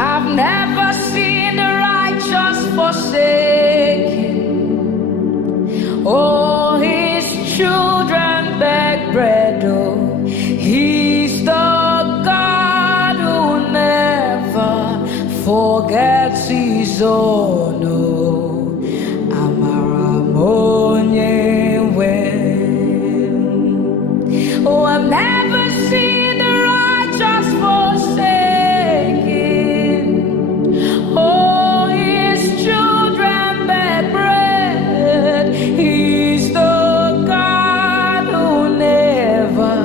I've never seen the righteous forsaken, oh, his children beg bread. Oh, he's the God who never forgets his own. Oh, Amaram, Onye, Nwem. Oh, I've never seen the righteous forsaken, oh, his children beg bread. He's the God who never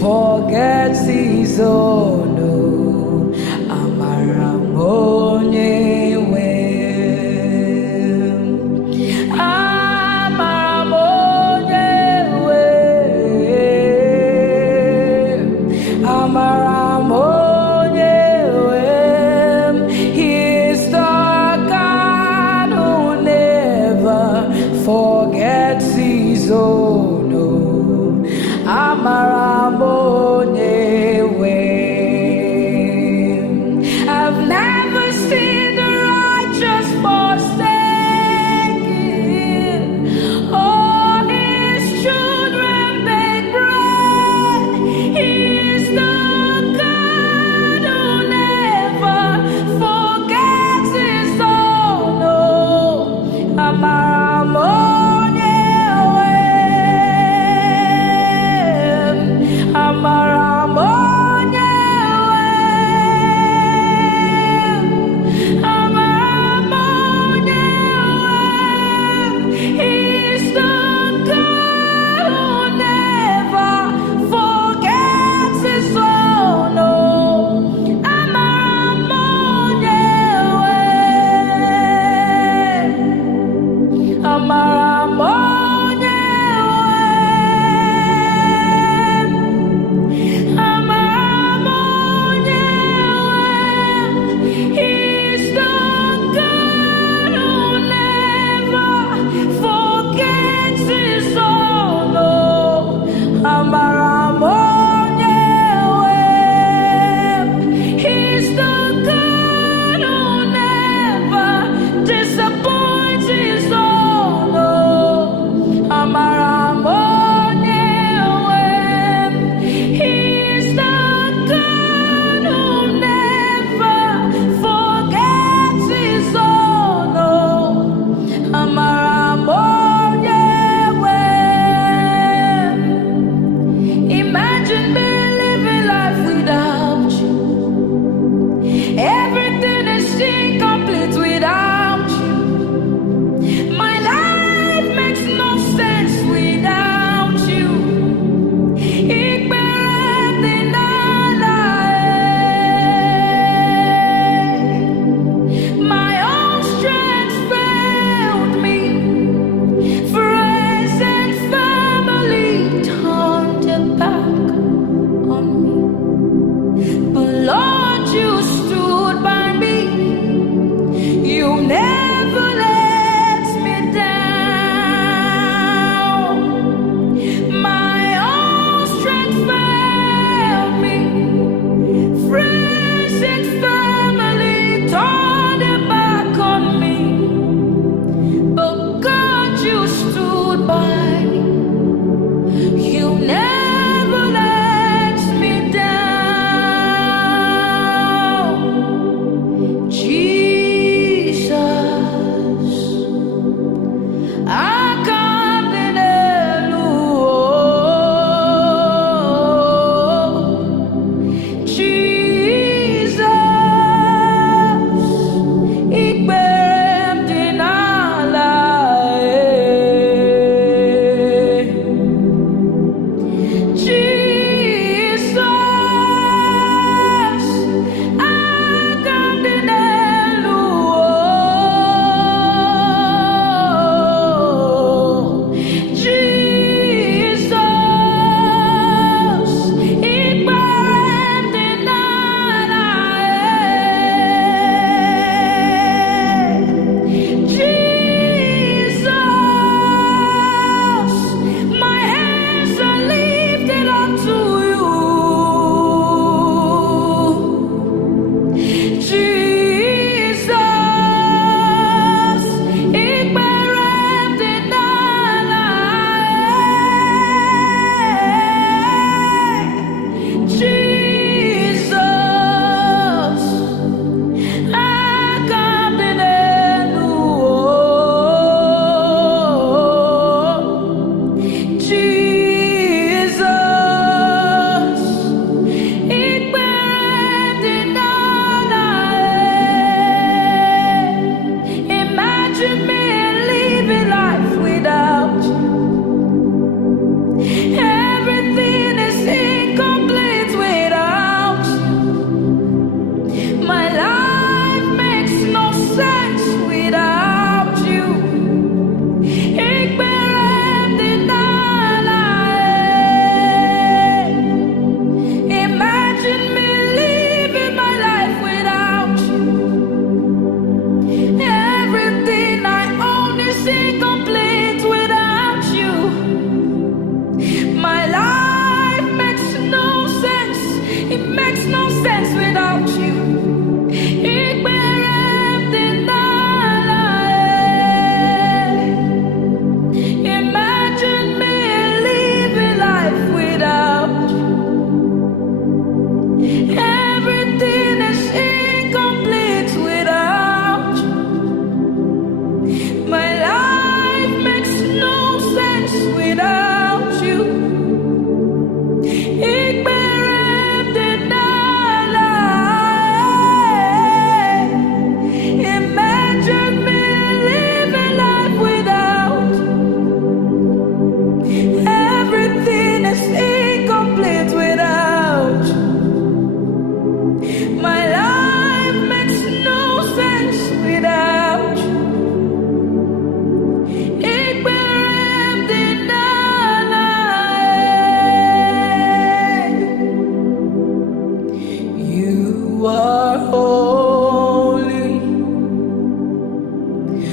forgets his own. Oh, Amaram, Onye, Nwem. Amaram, Onye, Nwem. Amaram, Onye, Nwem. He's the God who never forgets his own. Oh, Amaram, Onye, Nwem. I've never seen the righteous forsaken, oh, his children beg bread. He's the God who never forgets his own. Oh, Amaram, Onye, Nwem. Amaram. sense without you. Imagine me living life without you. Everything is incomplete without you. My life makes no sense without you. Imagine me living life without you. Everything is incomplete without you. My life makes no sense without you. You are holy,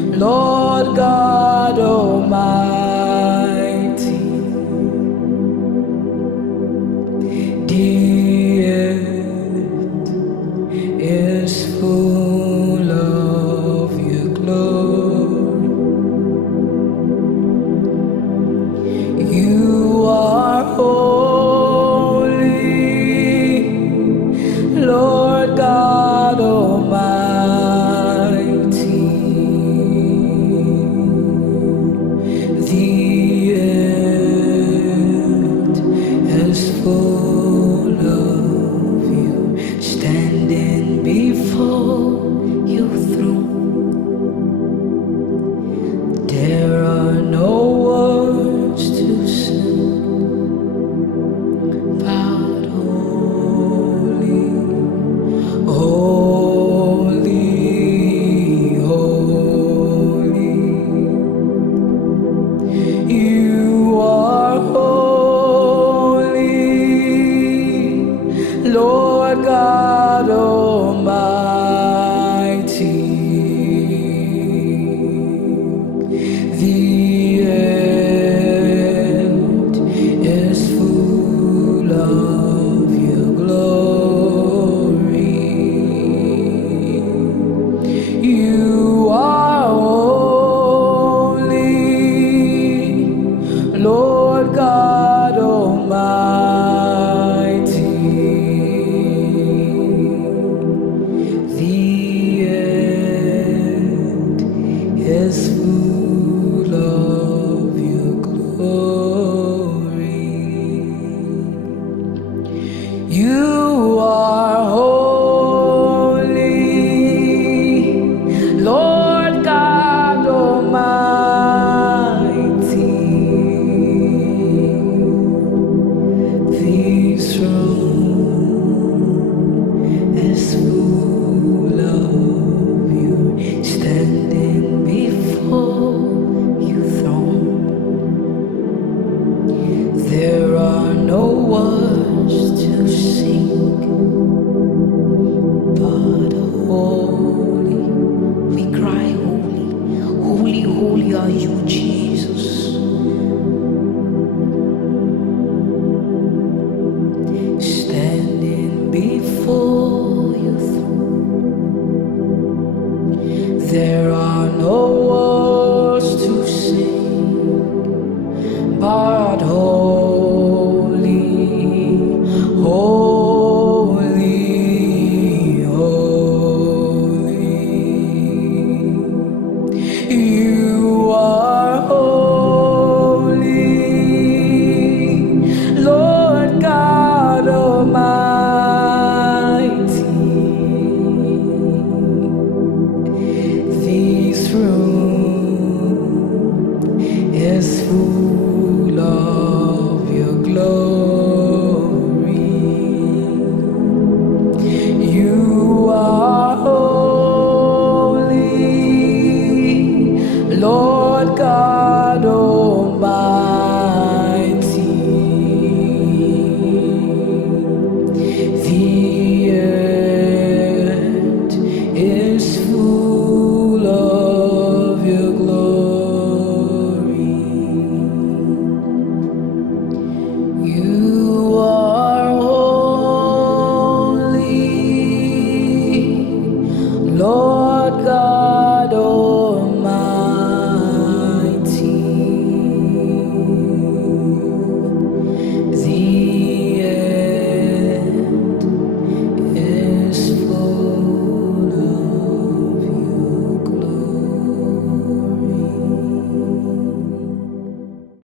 Lord God Almighty. The earth is full of your glory. You are holy, Lord God Almighty. The earth is full of you, standing before your throne. There are no words to sing about holy, holy, holy. You are holy, Lord God Almighty.